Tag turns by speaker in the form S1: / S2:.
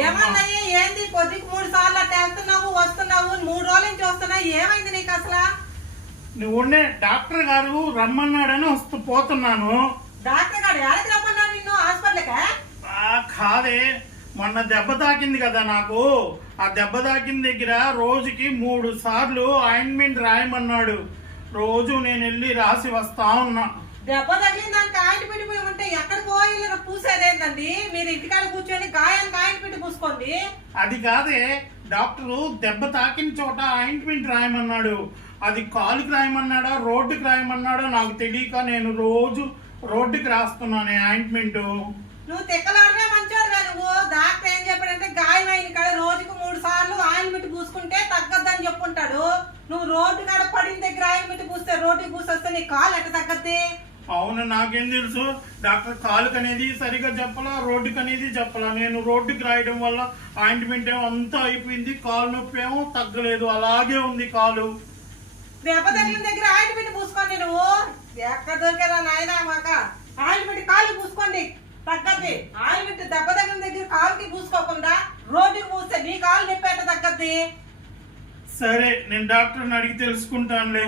S1: ఏమన్నాయి ఏంది? కొద్దికి మూడు సార్లు అట్ట వెళ్తున్నావు వస్తున్నావు మూడు రోజుల నుంచి వస్తున్నావు ఏమైంది నీకు అసలు?
S2: నువ్వు ఉండే డాక్టర్ గారు రమ్మన్నాడని వస్తూ పోతున్నాను.
S1: డాక్టర్ గారు ఎక్కడికి రమ్మన్నాడు నిన్ను? హాస్పిటల్కా?
S2: కాదే మొన్న దెబ్బ తాకింది కదా నాకు. ఆ దెబ్బ తాకిన దగ్గర రోజుకి మూడు సార్లు ఆయింట్మెంట్ రాయమన్నాడు. రోజు నేను వెళ్ళి రాసి వస్తా ఉన్నా.
S1: దెబ్బ తగిలిన దానికి ఆయన పెట్టిపోయి ఉంటే ఎక్కడ పోయి పూసేదేందండి మీరు ఇంటికాడ కూర్చొని గాయానికి ఆయన పెట్టి పూసుకోండి.
S2: అది కాదే డాక్టరు దెబ్బ తాకిన చోట ఆయింట్మెంట్ రాయమన్నాడు. అది కాలుకి రాయమన్నాడా రోడ్డుకి రాయమన్నాడో నాకు తెలియక నేను రోజు రోడ్డుకి రాస్తున్నాను ఆయింట్మెంట్
S1: నువ్వు తిక్కలాడమే మంచోడుగా నువ్వు? డాక్టర్ ఏం చెప్పాడంటే గాయం అయిన కాడ రోజుకు మూడు సార్లు ఆయిల్ పెట్టి పూసుకుంటే తగ్గద్దని చెప్పుంటాడు. నువ్వు రోడ్డు కాడ పడిన దగ్గర ఆయిల్ పెట్టి పూస్తే రోడ్డుకి పూసొస్తే నీ కాలు ఎట్ట తగ్గద్ది?
S2: అవును నాకేం తెలుసు? డాక్టర్ కాలుకి అనేది సరిగా చెప్పలా రోడ్డుకి అనేది చెప్పలా. నేను రోడ్డుకి రాయడం వల్ల ఆయింట్మెంట్ ఏమో అంతా అయిపోయింది. కాలు నొప్పి ఏమో తగ్గలేదు. అలాగే ఉంది కాలు.
S1: దెబ్బ తగిలిన దగ్గర ఆయిల్ పెట్టి పూసుకోండి నువ్వు. ఎక్కడ దొరికేదా నాయనా మాక? ఆయిల్ పెట్టి కాలు పూసుకోండి తగ్గద్ది. ఆయిల్ పెట్టి దెబ్బ తగిలిన దగ్గర కాలుకి పూసుకోకుండా రోడ్డుకి పూస్తే నీ కాలు నొప్పి ఎట్ట తగ్గద్ది?
S2: సరే నేను డాక్టర్ని అడిగి తెలుసుకుంటానులే.